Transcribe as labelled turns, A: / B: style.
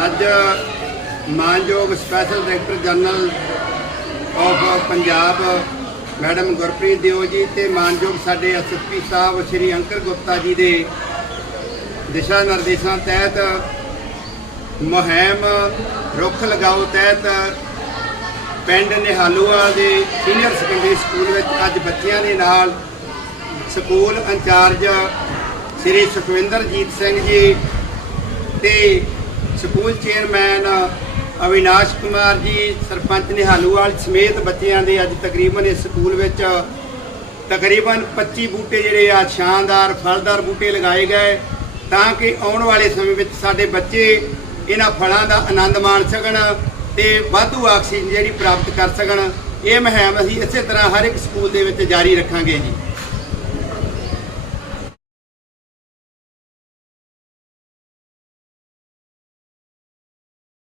A: ਅੱਜ ਮਾਨਯੋਗ special director general of Punjab madam Gurpreet Deo ji ਤੇ ਮਾਨਯੋਗ ਸਾਡੇ ਐਸਐਸਪੀ ਸਾਹਿਬ ਸ਼੍ਰੀ ਅੰਕਰ ਗੁਪਤਾ ਜੀ ਦੇ ਦਿਸ਼ਾ ਨਿਰਦੇਸ਼ਾਂ ਤਹਿਤ ਮੁਹਿੰਮ ਰੁੱਖ ਲਗਾਓ ਤਹਿਤ ਪਿੰਡ ਨਿਹਾਲੂਆ ਦੇ ਸੀਨੀਅਰ ਸੈਕੰਡਰੀ ਸਕੂਲ ਵਿੱਚ ਅੱਜ ਬੱਚਿਆਂ ਦੇ ਨਾਲ ਸਕੂਲ ਇੰਚਾਰਜ ਸ੍ਰੀ ਸੁਖਵਿੰਦਰਜੀਤ ਸਿੰਘ ਜੀ ਤੇ ਸਕੂਲ ਚੇਅਰਮੈਨ ਅਵਿਨਾਸ਼ ਕੁਮਾਰ ਜੀ, ਸਰਪੰਚ ਨਿਹਾਲੂਵਾਲ ਸਮੇਤ ਬੱਚਿਆਂ ਦੇ ਅੱਜ ਤਕਰੀਬਨ ਇਸ ਸਕੂਲ ਵਿੱਚ ਤਕਰੀਬਨ 25 ਬੂਟੇ ਜਿਹੜੇ ਆ, ਸ਼ਾਨਦਾਰ, ਫਲਦਾਰ ਬੂਟੇ ਲਗਾਏ ਗਏ। ਤਾਂ ਕਿ ਆਉਣ ਵਾਲੇ ਸਮੇਂ ਵਿੱਚ ਸਾਡੇ ਬੱਚੇ ਇਹਨਾਂ ਫਲਾਂ ਦਾ ਆਨੰਦ ਮਾਣ ਸਕਣ ਤੇ ਵਾਧੂ ਆਕਸੀਜਨ ਜਿਹੜੀ ਪ੍ਰਾਪਤ ਕਰ ਸਕਣ। ਇਹ ਮੁਹਿੰਮ ਅਸੀਂ ਇਸੇ ਤਰ੍ਹਾਂ ਹਰ ਇੱਕ ਸਕੂਲ ਦੇ ਵਿੱਚ ਜਾਰੀ ਰੱਖਾਂਗੇ ਜੀ।